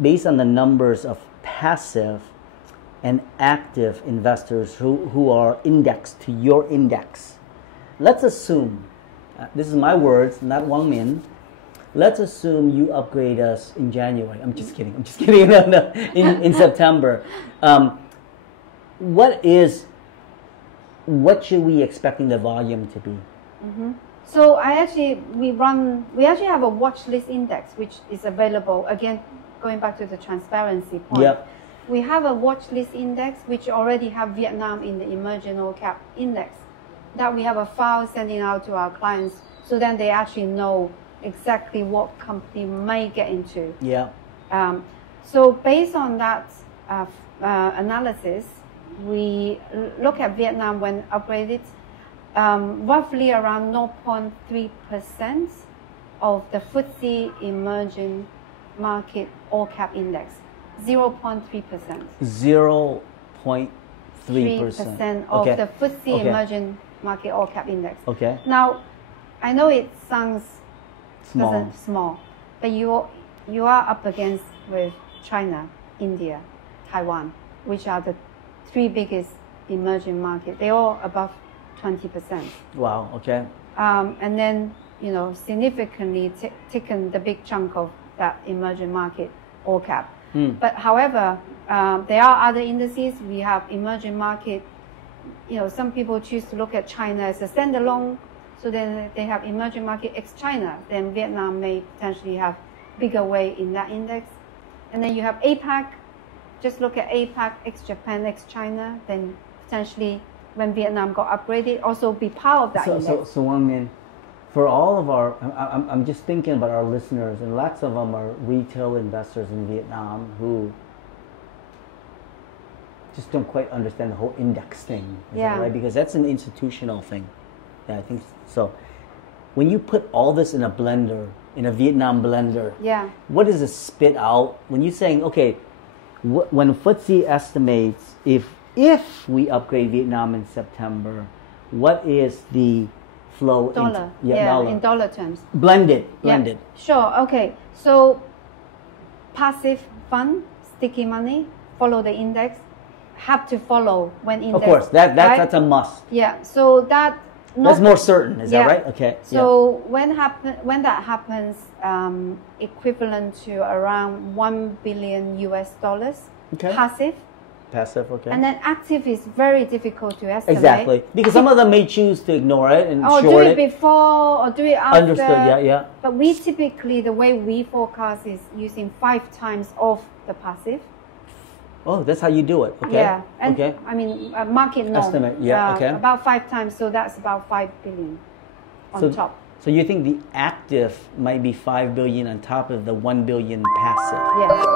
based on the numbers of passive and active investors who are indexed to your index. Let's assume, this is my words, not Wanming. Let's assume you upgrade us in January. I'm just kidding. No. In September. What should we expecting the volume to be? Mm-hmm. So we actually have a watch list index which is available. Again, going back to the transparency point. Yep. We have a watch list index which already have Vietnam in the emerging all cap index. That we have a file sending out to our clients so then they actually know exactly what company may get into. Yeah. So based on that analysis, we look at Vietnam when upgraded, roughly around 0.3% of the FTSE emerging market all cap index. 0.3%. 0.3% of the FTSE emerging market all cap index. Okay. Now, I know it sounds small, but you are up against with China, India, Taiwan, which are the three biggest emerging markets. They're all above 20%. Wow. Okay. And then significantly taken the big chunk of that emerging market all cap. But however, there are other indices. We have emerging market. Some people choose to look at China as a standalone. So then they have emerging market ex-China. Then Vietnam may potentially have bigger weight in that index. And then you have APAC. Just look at APAC ex-Japan, ex-China. Then potentially when Vietnam got upgraded, also be part of that index. So Wanming, for all of our, I'm just thinking about our listeners, and lots of them are retail investors in Vietnam who just don't quite understand the whole index thing. Is that right? Because that's an institutional thing. Yeah, I think so. When you put all this in a blender, in a Vietnam blender, what does it spit out? When you're saying, okay, when FTSE estimates if we upgrade Vietnam in September, what is the flow dollar? Dollar. In dollar terms. Blended. Sure. Okay. So passive fund, sticky money, follow the index. Have to follow when index. Of course, that's a must. Yeah. So that's more certain. Is that right? Okay. So when that happens, equivalent to around $1 billion US. Okay. Passive, okay. And then active is very difficult to estimate. Exactly. Because some of them may choose to ignore it and short it. Or do it before or do it after. Understood, yeah. But we typically, the way we forecast is using 5 times of the passive. Oh, that's how you do it. Okay. Yeah. And I mean, market norm. Estimate, About 5 times, so that's about 5 billion on top. So you think the active might be 5 billion on top of the 1 billion passive? Yes.